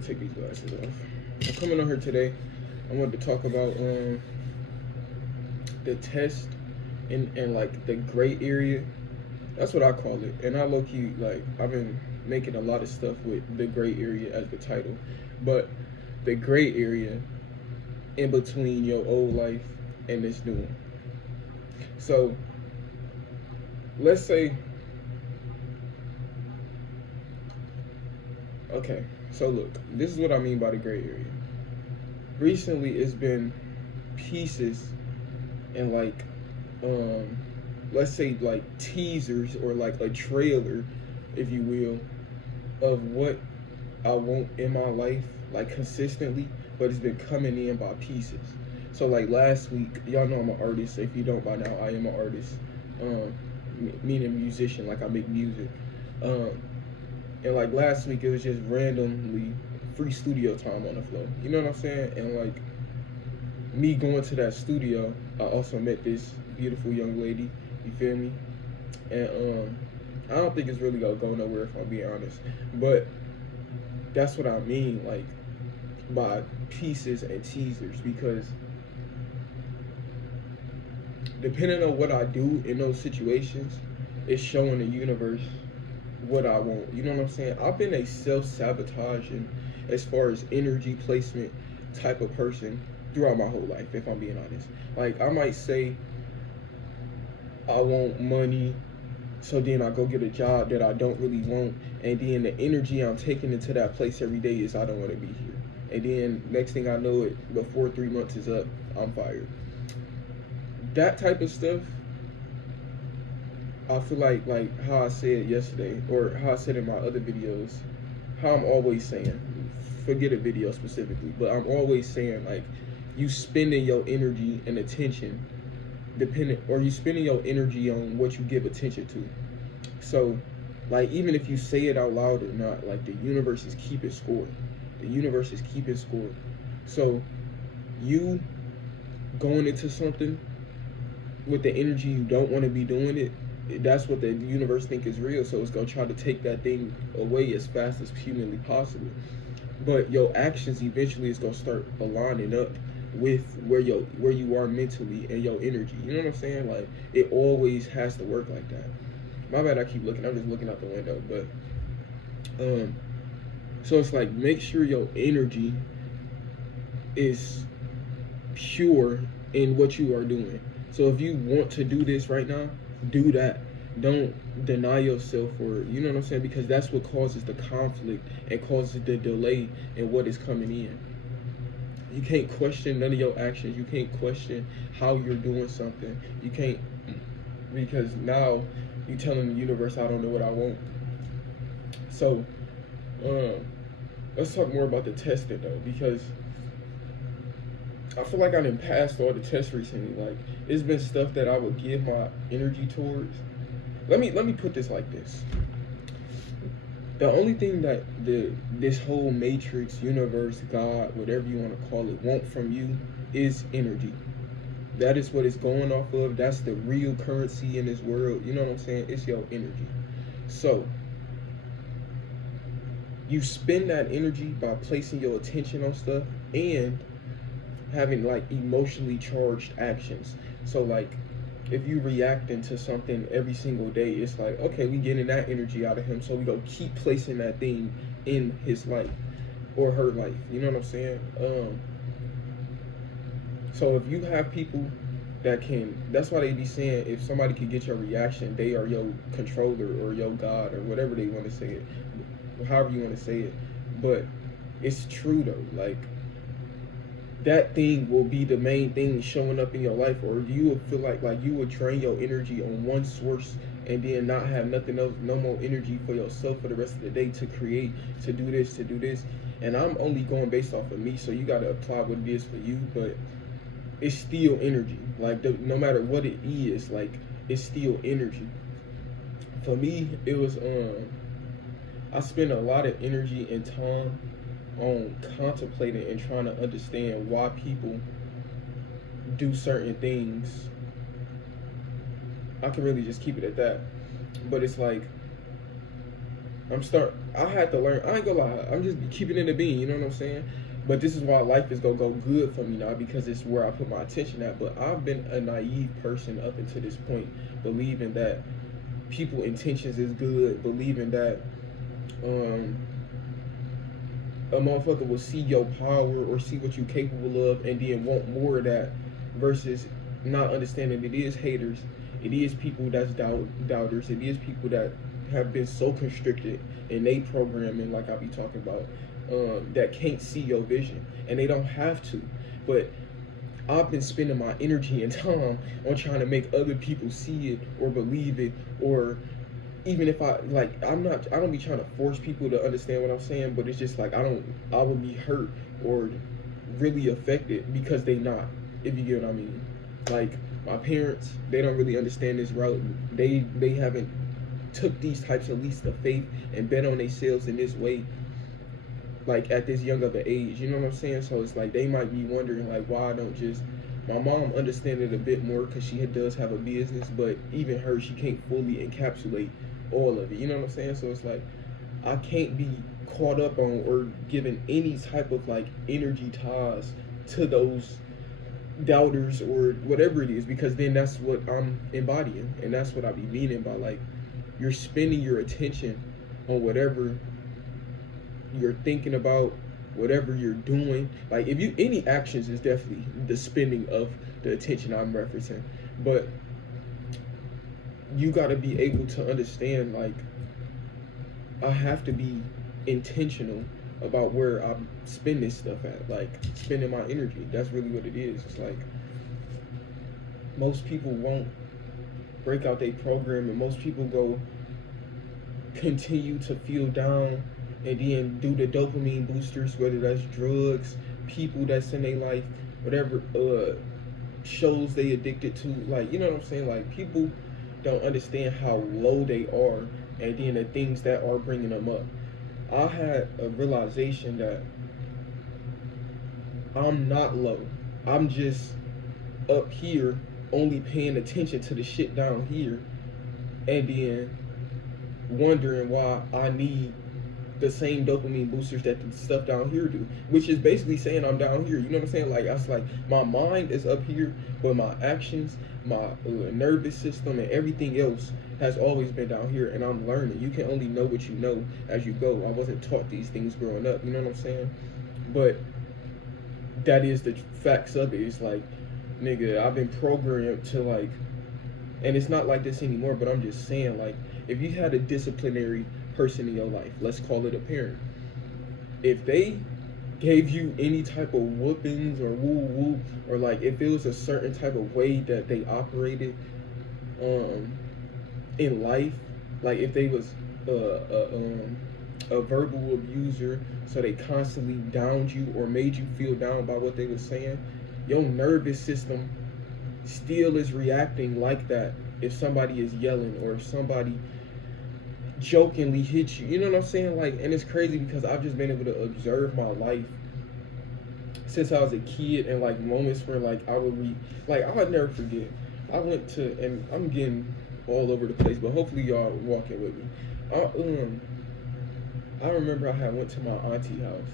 me take these glasses off. I'm coming on here today. I wanted to talk about the test and like the gray area. That's what I call it. And I low key like I've been making a lot of stuff with the gray area as the title, but the gray area in between your old life and this new one. So let's say, okay, so look, this is what I mean by the gray area. Recently, it's been pieces and like, let's say like teasers or like a trailer, if you will, of what I want in my life, like consistently, but it's been coming in by pieces. So like last week, y'all know I'm an artist. So if you don't by now, I am an artist, meaning musician, like I make music. And like last week, it was just randomly free studio time on the floor. You know what I'm saying? And like me going to that studio, I also met this beautiful young lady. You feel me? And I don't think it's really gonna go nowhere if I'm being honest. But that's what I mean, like by pieces and teasers, because depending on what I do in those situations, it's showing the universe what I want. You know what I'm saying? I've been a self-sabotaging, as far as energy placement type of person throughout my whole life, if I'm being honest. Like I might say I want money, so then I go get a job that I don't really want, and then the energy I'm taking into that place every day is I don't want to be here. And then next thing I know it, before 3 months is up, I'm fired. That type of stuff, I feel like how I said yesterday, or how I said in my other videos, how I'm always saying, forget a video specifically, but I'm always saying like, you spending your energy and attention or you spending your energy on what you give attention to. So like even if you say it out loud or not, like the universe is keeping score. The universe is keeping score. So you going into something with the energy you don't want to be doing it, that's what the universe think is real. So it's gonna try to take that thing away as fast as humanly possible. But your actions eventually is gonna start aligning up with where you are mentally and your energy. You know what I'm saying? Like it always has to work like that. My bad, I keep looking. I'm just looking out the window. But so it's like, make sure your energy is pure in what you are doing. So if you want to do this right now, do that. Don't deny yourself, or you know what I'm saying, because that's what causes the conflict and causes the delay in what is coming in. You can't question none of your actions. You can't question how you're doing something. You can't, because now you telling the universe, I don't know what I want. So let's talk more about the testing though, because I feel like I done passed all the tests recently. Like it's been stuff that I would give my energy towards. Let me put this like this. The only thing that this whole matrix, universe, God, whatever you want to call it, want from you is energy. That is what it's going off of. That's the real currency in this world. You know what I'm saying? It's your energy. So you spend that energy by placing your attention on stuff and having like emotionally charged actions. So like if you reacting to something every single day, it's like, okay, we getting that energy out of him, so we go keep placing that thing in his life or her life. You know what I'm saying? So if you have people that can, that's why they be saying if somebody could get your reaction, they are your controller or your God or whatever they want to say it, however you want to say it. But it's true though, like that thing will be the main thing showing up in your life, or you will feel like you would drain your energy on one source and then not have nothing else, no more energy for yourself for the rest of the day to create, to do this. And I'm only going based off of me, so you got to apply what it is for you, but it's still energy. Like no matter what it is, like it's still energy. For me, it was I spent a lot of energy and time on contemplating and trying to understand why people do certain things. I can really just keep it at that. But it's like I had to learn. I ain't gonna lie. I'm just keeping it a bean. You know what I'm saying? But this is why life is gonna go good for me now, because it's where I put my attention at. But I've been a naive person up until this point, believing that people intentions is good, believing that a motherfucker will see your power or see what you're capable of and then want more of that, versus not understanding it is haters, it is people that's doubters, it is people that have been so constricted in they programming, like I be talking about, that can't see your vision, and they don't have to. But I've been spending my energy and time on trying to make other people see it or believe it, or even if I don't be trying to force people to understand what I'm saying, but it's just like I would be hurt or really affected because they not, if you get what I mean. Like my parents, they don't really understand this route. They haven't took these types of leaps of faith and bet on themselves in this way, like at this young of an age, you know what I'm saying? So it's like they might be wondering like why I don't just. My mom understands it a bit more because she does have a business, but even her, she can't fully encapsulate all of it, you know what I'm saying? So it's like I can't be caught up on or given any type of like energy ties to those doubters or whatever it is, because then that's what I'm embodying, and that's what I be meaning by like you're spending your attention on whatever you're thinking about, whatever you're doing. Like if you any actions is definitely the spending of the attention I'm referencing, but you got to be able to understand like I have to be intentional about where I spend this stuff at, like spending my energy. That's really what it is. It's like most people won't break out their program, and most people go continue to feel down and then do the dopamine boosters, whether that's drugs, people that's in their life, whatever shows they addicted to, like, you know what I'm saying? Like people don't understand how low they are, and then the things that are bringing them up. I had a realization that I'm not low. I'm just up here only paying attention to the shit down here, and then wondering why I need the same dopamine boosters that the stuff down here do, which is basically saying I'm down here. You know what I'm saying? Like that's like my mind is up here, but my actions, my nervous system, and everything else has always been down here. And I'm learning. You can only know what you know as you go. I wasn't taught these things growing up. You know what I'm saying? But that is the facts of it. It's like, nigga, I've been programmed to like, and it's not like this anymore. But I'm just saying, like, if you had a disciplinary person in your life, let's call it a parent, if they gave you any type of whoopings or woo woo, or like if it was a certain type of way that they operated in life, like if they was a verbal abuser, so they constantly downed you or made you feel down by what they were saying, your nervous system still is reacting like that if somebody is yelling or if somebody jokingly hit you. You know what I'm saying? Like, and it's crazy because I've just been able to observe my life since I was a kid, and like moments where like I would like I would never forget. I went to, and I'm getting all over the place, but hopefully y'all walking with me. I remember I had went to my auntie house,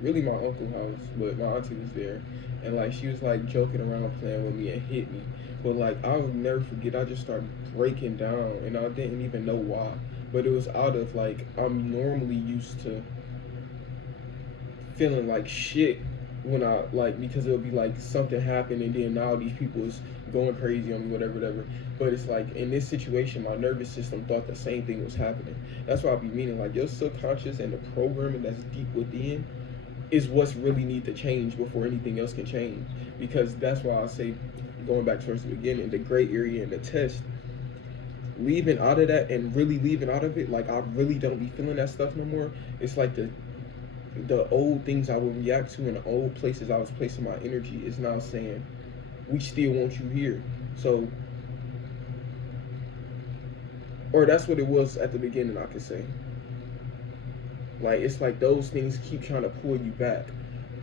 really my uncle's house, but my auntie was there, and like she was like joking around, playing with me, and hit me. But like I would never forget, I just started breaking down, and I didn't even know why. But it was out of like, I'm normally used to feeling like shit when I like, because it'll be like something happened and then now these people is going crazy on me, whatever. But it's like in this situation, my nervous system thought the same thing was happening. That's why I be meaning like your subconscious and the programming that's deep within is what's really need to change before anything else can change. Because that's why I say, going back towards the beginning, the gray area and the test, leaving out of that and really leaving out of it, like I really don't be feeling that stuff no more. It's like the old things I would react to and the old places I was placing my energy is now saying, we still want you here. So, or that's what it was at the beginning, I could say. Like, it's like those things keep trying to pull you back.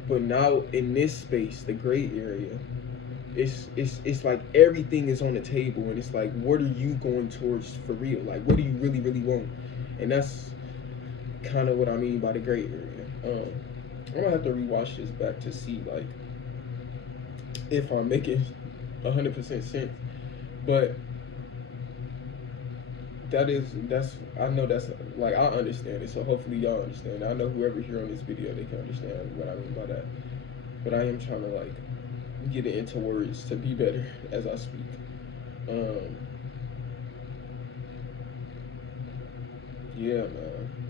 But now in this space, the gray area, it's like everything is on the table, and it's like, what are you going towards for real? Like, what do you really want? And that's kind of what I mean by the gray area. I'm gonna have to rewatch this back to see like if I'm making 100% sense, but that's I know that's like I understand it, so hopefully y'all understand. I know whoever here on this video, they can understand what I mean by that. But I am trying to like get it into words to be better as I speak. Yeah, man.